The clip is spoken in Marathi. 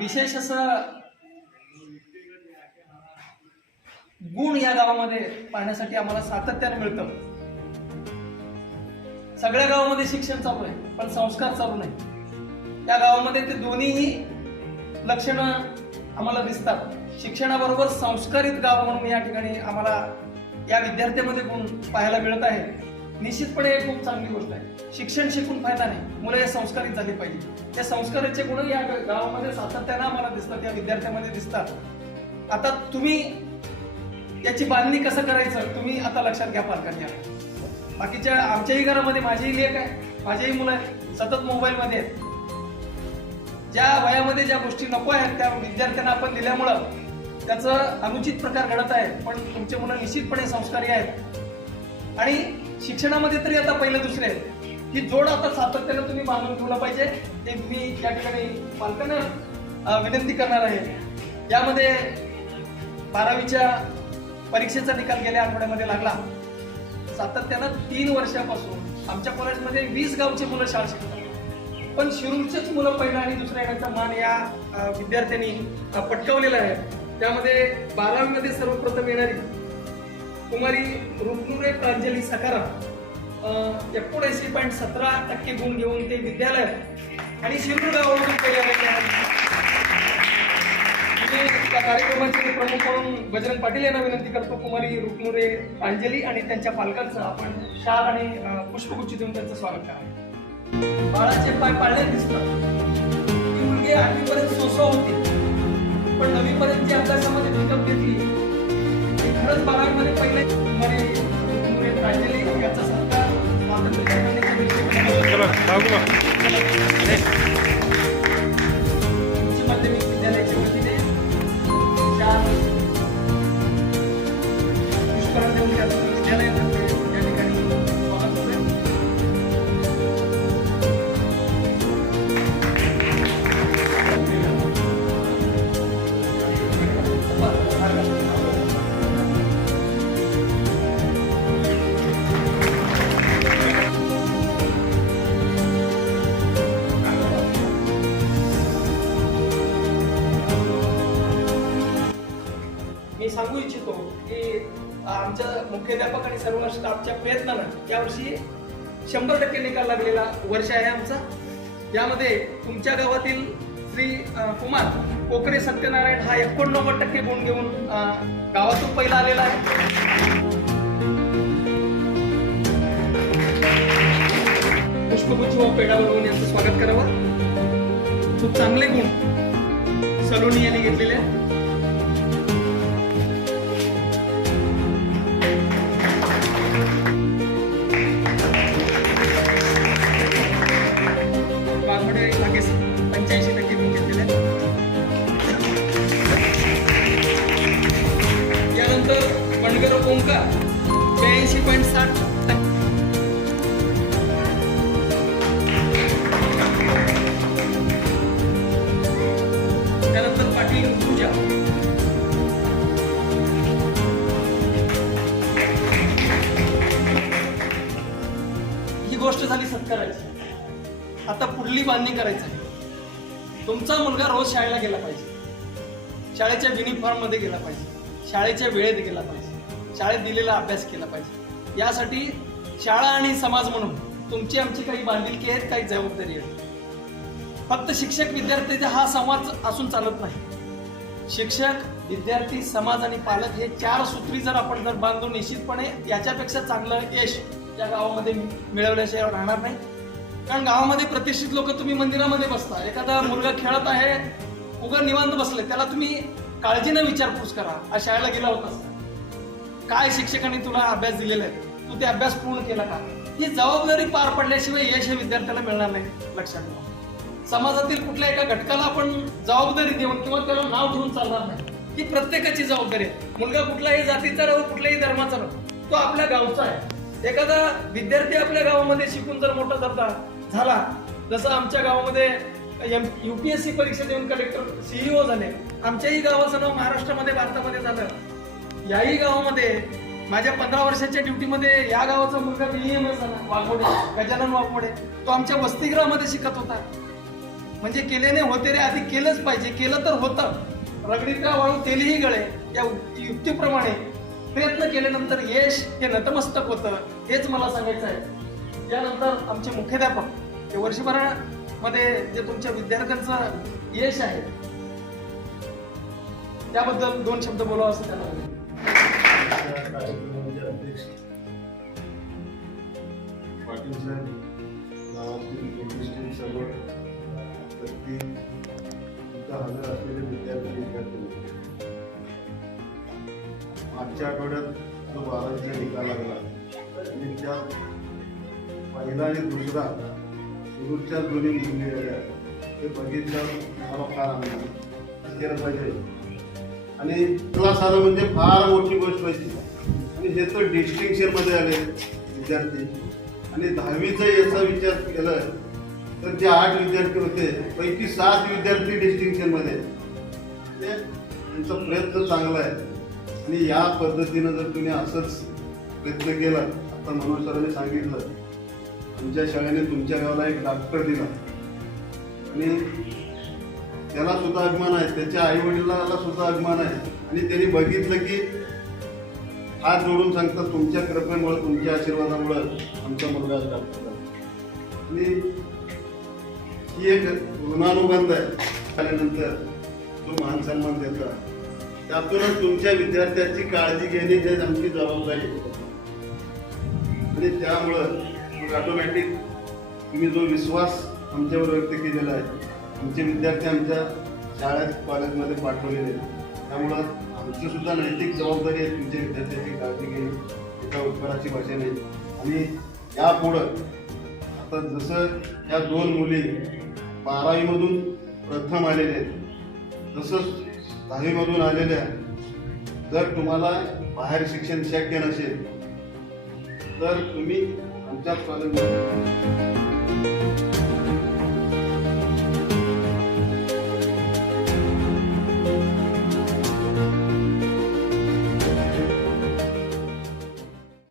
विशेष असं गुण या गावामध्ये पाहण्यासाठी आम्हाला सातत्याने मिळतं. सगळ्या गावामध्ये शिक्षण चालू आहे पण संस्कार चालू नाही. त्या गावामध्ये ते दोन्हीही लक्षणं आम्हाला दिसतात. शिक्षणाबरोबर संस्कारित गाव म्हणून या ठिकाणी आम्हाला या विद्यार्थ्यामध्ये गुण पाहायला मिळत आहे निश्चितपणे हे खूप चांगली गोष्ट आहे. शिक्षण शिकून फायदा नाही. मुलं हे संस्कारित झाली पाहिजे. त्या संस्काराचे गुण या गावामध्ये सातत्यानं आम्हाला दिसतात या विद्यार्थ्यामध्ये दिसतात. आता तुम्ही याची बांधणी कसं करायचं तुम्ही आता लक्षात घ्या पालकांच्या बाकीच्या आमच्याही घरामध्ये माझीही लेख आहे माझेही मुलं आहेत सतत मोबाईलमध्ये आहेत. ज्या वयामध्ये ज्या गोष्टी नको आहेत त्या विद्यार्थ्यांना आपण दिल्यामुळं त्याचं अनुचित प्रकार घडत आहे पण तुमचे मुलं निश्चितपणे संस्कारी आहेत. आणि शिक्षणामध्ये तरी आता पहिलं दुसरे आहेत. ही जोड आता सातत्यानं तुम्ही बांधून ठेवला पाहिजे. ते मी या ठिकाणी पालकांना विनंती करणार आहे. यामध्ये बारावीच्या परीक्षेचा निकाल गेल्या आठवड्यामध्ये लागला. सातत्यानं तीन वर्षापासून आमच्या कॉलेजमध्ये वीस गावचे मुलं शाळा शिकतात. पण शिरूरचेच मुलं पहिला आणि दुसऱ्या येण्याचा मान या विद्यार्थ्यांनी पटकावलेला आहे. त्यामध्ये बारावीमध्ये सर्वप्रथम येणारी कुमारी रुक्नुरे प्रांजली सकाराम एकोणऐंशी पॉईंट सतरा टक्के गुण घेऊन ते विद्यालय आणि शिरूर गावावरून पहिल्या त्या कार्यक्रमाचे प्रमुख म्हणून बजरंग पाटील यांना विनंती करतो कुमारी रुक्मुरे अंजली आणि त्यांच्या पालकांचं आपण शाल आणि पुष्पगुच्छ देऊन त्यांचं स्वागत करा. बाळाचे पाय पाळले दिसतात. ती मुलगी आठवीपर्यंत सोसो होती. पण नववीपर्यंत जी अभ्यासामध्ये बारावीमध्ये पहिले मी सांगू इच्छितो की आमच्या मुख्याध्यापक आणि सर्व स्टाफच्या प्रयत्नानं यावर्षी शंभर टक्के निकाल लागलेला वर्ष आहे आमचा. यामध्ये तुमच्या गावातील श्री कुमार कोकरे सत्यनारायण हा एकोणनव्वद टक्के गुण घेऊन गावातून पहिला आलेला आहे. पुष्पगुच्छ व पेढा बनवून यांचं स्वागत करावं. खूप चांगले गुण सलोनी यांनी घेतलेले यानंतर वणगर ओंकार. ब्याऐंशी पॉईंट साठ. त्यानंतर पाटील पूजा. ही गोष्ट झाली सत्कारायची आता पुढली बांधणी करायची आहे. तुमचा मुलगा रोज शाळेला गेला पाहिजे. शाळेच्या युनिफॉर्ममध्ये गेला पाहिजे. शाळेच्या वेळेत गेला पाहिजे. शाळेत दिलेला अभ्यास केला पाहिजे. यासाठी शाळा आणि समाज म्हणून तुमची आमची काही बांधिलकी आहेत काही जबाबदारी आहेत. फक्त शिक्षक विद्यार्थ्याचा हा संवाद असून चालत नाही. शिक्षक विद्यार्थी समाज आणि पालक हे चार सूत्री जर आपण जर बांधून निश्चितपणे याच्यापेक्षा चांगलं यश या गावामध्ये मिळवल्याशिवाय राहणार नाही. कारण गावामध्ये प्रतिष्ठित लोक तुम्ही मंदिरामध्ये बसता. एखादा मुलगा खेळत आहे उगा निवांत बसले त्याला तुम्ही काळजीनं विचारपूस करा. आज शाळेला गेला होतास. काय शिक्षकांनी तुला अभ्यास दिलेला आहे? तू ते अभ्यास पूर्ण केला का? ही जबाबदारी पार पडल्याशिवाय यश हे विद्यार्थ्याला मिळणार नाही लक्षात ठेवा. समाजातील कुठल्या एका घटकाला आपण जबाबदारी देऊन किंवा त्याला नाव ठेवून चालणार नाही. ही प्रत्येकाची जबाबदारी आहे. मुलगा कुठल्याही जातीचा राहू कुठल्याही धर्माचा राहू तो आपल्या गावचा आहे. एखादा विद्यार्थी आपल्या गावामध्ये शिकून जर मोठा झाला जसं आमच्या गावामध्ये यू पी एस सी परीक्षा देऊन कलेक्टर सीईओ झाले. आमच्याही गावाचं नाव महाराष्ट्रामध्ये भारतामध्ये झालं. याही गावामध्ये माझ्या पंधरा वर्षाच्या ड्युटीमध्ये या गावाचा मुलगा बीएमएस झाला वाघोडे गजानन वाघोडे. तो आमच्या वसतिगृहामध्ये शिकत होता. म्हणजे केल्याने होते रे आधी केलंच पाहिजे. केलं तर होतं. रगडीतला वाळू तेलही गळे. या युक्तीप्रमाणे प्रयत्न केल्यानंतर यश हे नतमस्तक होतं हेच मला सांगायचं आहे. यानंतर आमचे मुख्याध्यापक हे मध्ये जे तुमच्या विद्यार्थ्यांचं यश आहे त्याबद्दल दोन शब्द बोलावं असं त्याला व्यक्ती हजर असलेले विद्यार्थी विद्यार्थी. मागच्या आठवड्यात जो बारावीचा निकाल लागला आणि त्यात पहिला आणि दुसरा सुरूच्या दोन्ही मुली ते बघितलं मला फार आनंद. केलं पाहिजे. आणि क्लास आलं म्हणजे फार मोठी गोष्ट व्हायची आणि हे तर डिस्टिंक्शनमध्ये आले विद्यार्थी. आणि दहावीचा याचा विचार केला तर जे आठ विद्यार्थी होते पैकी सात विद्यार्थी डिस्टिंक्शनमध्ये ते म्हणजे त्यांचा प्रयत्न चांगला आहे. आणि या पद्धतीनं जर तुम्ही असंच प्रयत्न केला आता मनोज सरांनी सांगितलं तुमच्या शाळेने तुमच्या गावाला एक डॉक्टर दिला. आणि त्याला सुद्धा अभिमान आहे. त्याच्या आई वडिलाला सुद्धा अभिमान आहे. आणि त्यांनी बघितलं की हात जोडून सांगतात तुमच्या कृपेमुळे तुमच्या आशीर्वादामुळं आमचा मुलगा डॉक्टर आणि ही एक ऋणानुबंध आहे. आल्यानंतर तो मान सन्मान देता. त्यातूनच तुमच्या विद्यार्थ्याची काळजी घेणे हे आमची जबाबदारी आणि त्यामुळं ॲटोमॅटिक तुम्ही जो विश्वास आमच्यावर व्यक्त केलेला आहे आमचे विद्यार्थी आमच्या शाळेत कॉलेजमध्ये पाठवलेले आहेत. त्यामुळं आमचीसुद्धा नैतिक जबाबदारी आहे तुमच्या विद्यार्थ्यांची काळजी घेणे एका उत्तराची भाषा नाही आणि यापुढं आता जसं या दोन मुली बारावीमधून प्रथम आलेल्या आहेत तसंच दहावीमधून आलेल्या जर तुम्हाला बाहेर शिक्षण शक्य नसेल तर तुम्ही आमच्या कॉलेजमध्ये